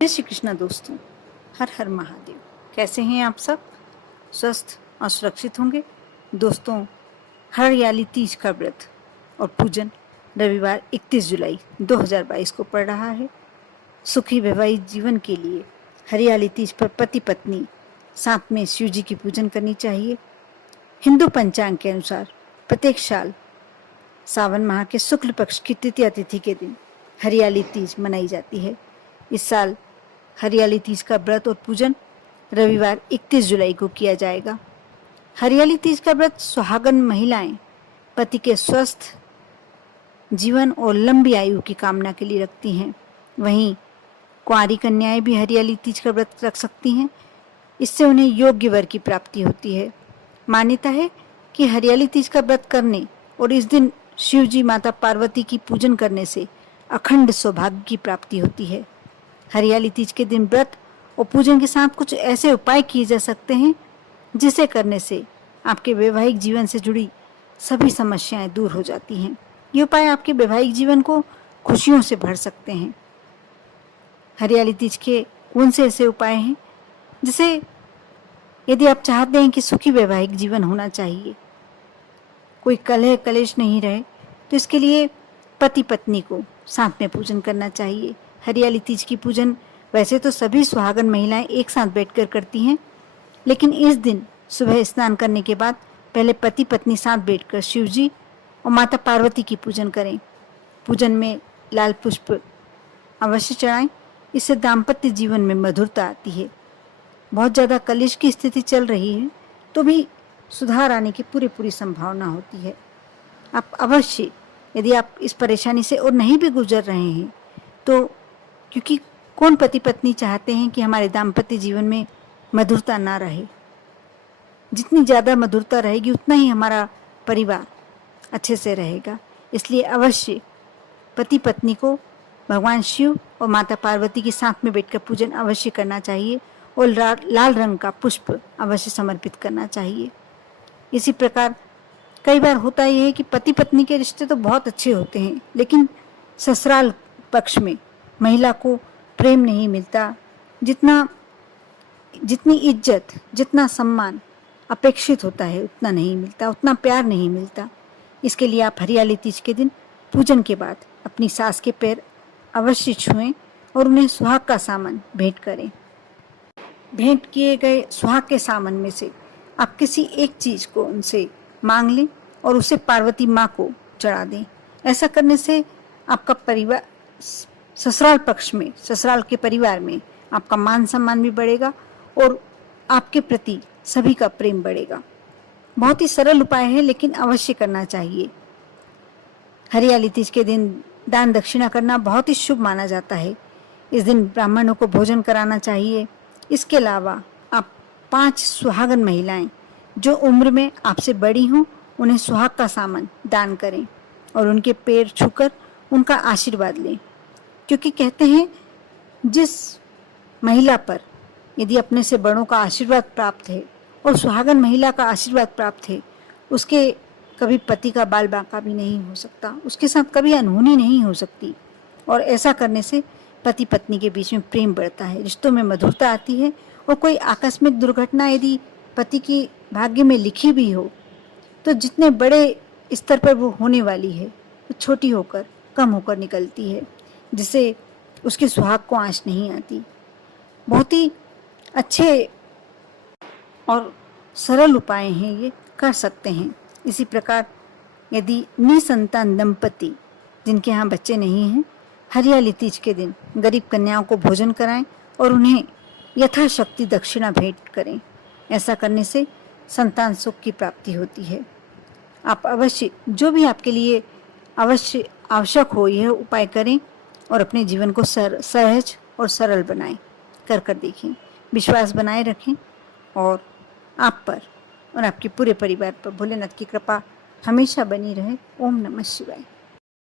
जय श्री कृष्णा दोस्तों, हर हर महादेव। कैसे हैं आप सब? स्वस्थ और सुरक्षित होंगे। दोस्तों, हरियाली तीज का व्रत और पूजन रविवार 31 जुलाई 2022 को पड़ रहा है। सुखी वैवाहिक जीवन के लिए हरियाली तीज पर पति पत्नी साथ में शिव जी की पूजन करनी चाहिए। हिंदू पंचांग के अनुसार प्रत्येक साल सावन माह के शुक्ल पक्ष की तृतीया तिथि के दिन हरियाली तीज मनाई जाती है। इस साल हरियाली तीज का व्रत और पूजन रविवार 31 जुलाई को किया जाएगा। हरियाली तीज का व्रत सुहागन महिलाएं पति के स्वस्थ जीवन और लंबी आयु की कामना के लिए रखती हैं। वहीं कुंवारी कन्याएं भी हरियाली तीज का व्रत रख सकती हैं। इससे उन्हें योग्य वर की प्राप्ति होती है। मान्यता है कि हरियाली तीज का व्रत करने और इस दिन शिव जी माता पार्वती की पूजन करने से अखंड सौभाग्य की प्राप्ति होती है। हरियाली तीज के दिन व्रत और पूजन के साथ कुछ ऐसे उपाय किए जा सकते हैं जिसे करने से आपके वैवाहिक जीवन से जुड़ी सभी समस्याएं दूर हो जाती हैं। ये उपाय आपके वैवाहिक जीवन को खुशियों से भर सकते हैं। हरियाली तीज के कौन से ऐसे उपाय हैं जिसे यदि आप चाहते हैं कि सुखी वैवाहिक जीवन होना चाहिए, कोई कलह कलेश नहीं रहे, तो इसके लिए पति पत्नी को साथ में पूजन करना चाहिए। हरियाली तीज की पूजन वैसे तो सभी सुहागन महिलाएं एक साथ बैठकर करती हैं, लेकिन इस दिन सुबह स्नान करने के बाद पहले पति पत्नी साथ बैठकर शिव जी और माता पार्वती की पूजन करें। पूजन में लाल पुष्प अवश्य चढ़ाएं। इससे दाम्पत्य जीवन में मधुरता आती है। बहुत ज़्यादा कलेश की स्थिति चल रही है तो भी सुधार आने की पूरी संभावना होती है। आप अवश्य, यदि आप इस परेशानी से और नहीं भी गुजर रहे हैं तो, क्योंकि कौन पति पत्नी चाहते हैं कि हमारे दाम्पत्य जीवन में मधुरता ना रहे। जितनी ज़्यादा मधुरता रहेगी उतना ही हमारा परिवार अच्छे से रहेगा। इसलिए अवश्य पति पत्नी को भगवान शिव और माता पार्वती के साथ में बैठकर पूजन अवश्य करना चाहिए और लाल रंग का पुष्प अवश्य समर्पित करना चाहिए। इसी प्रकार कई बार होता यह है कि पति पत्नी के रिश्ते तो बहुत अच्छे होते हैं, लेकिन ससुराल पक्ष में महिला को प्रेम नहीं मिलता। जितनी इज्जत, जितना सम्मान अपेक्षित होता है उतना नहीं मिलता, उतना प्यार नहीं मिलता। इसके लिए आप हरियाली तीज के दिन पूजन के बाद अपनी सास के पैर अवश्य छुएं और उन्हें सुहाग का सामान भेंट करें। भेंट किए गए सुहाग के सामान में से आप किसी एक चीज को उनसे मांग लें और उसे पार्वती माँ को चढ़ा दें। ऐसा करने से आपका परिवार, ससुराल पक्ष में, ससुराल के परिवार में आपका मान सम्मान भी बढ़ेगा और आपके प्रति सभी का प्रेम बढ़ेगा। बहुत ही सरल उपाय है, लेकिन अवश्य करना चाहिए। हरियाली तीज के दिन दान दक्षिणा करना बहुत ही शुभ माना जाता है। इस दिन ब्राह्मणों को भोजन कराना चाहिए। इसके अलावा आप 5 सुहागन महिलाएं जो उम्र में आपसे बड़ी हों उन्हें सुहाग का सामान दान करें और उनके पैर छूकर उनका आशीर्वाद लें। क्योंकि कहते हैं जिस महिला पर यदि अपने से बड़ों का आशीर्वाद प्राप्त है और सुहागन महिला का आशीर्वाद प्राप्त है, उसके कभी पति का बाल बांका भी नहीं हो सकता, उसके साथ कभी अनहोनी नहीं हो सकती। और ऐसा करने से पति पत्नी के बीच में प्रेम बढ़ता है, रिश्तों में मधुरता आती है। और कोई आकस्मिक दुर्घटना यदि पति की भाग्य में लिखी भी हो तो जितने बड़े स्तर पर वो होने वाली है वो छोटी होकर, कम होकर निकलती है, जिससे उसके सुहाग को आँच नहीं आती। बहुत ही अच्छे और सरल उपाय हैं, ये कर सकते हैं। इसी प्रकार यदि निसंतान दंपति जिनके यहाँ बच्चे नहीं हैं, हरियाली तीज के दिन गरीब कन्याओं को भोजन कराएं और उन्हें यथाशक्ति दक्षिणा भेंट करें। ऐसा करने से संतान सुख की प्राप्ति होती है। आप अवश्य, जो भी आपके लिए अवश्य आवश्यक हो, यह उपाय करें और अपने जीवन को सहज और सरल बनाएं। कर देखें। विश्वास बनाए रखें और आप पर और आपके पूरे परिवार पर भोलेनाथ की कृपा हमेशा बनी रहे। ओम नमः शिवाय।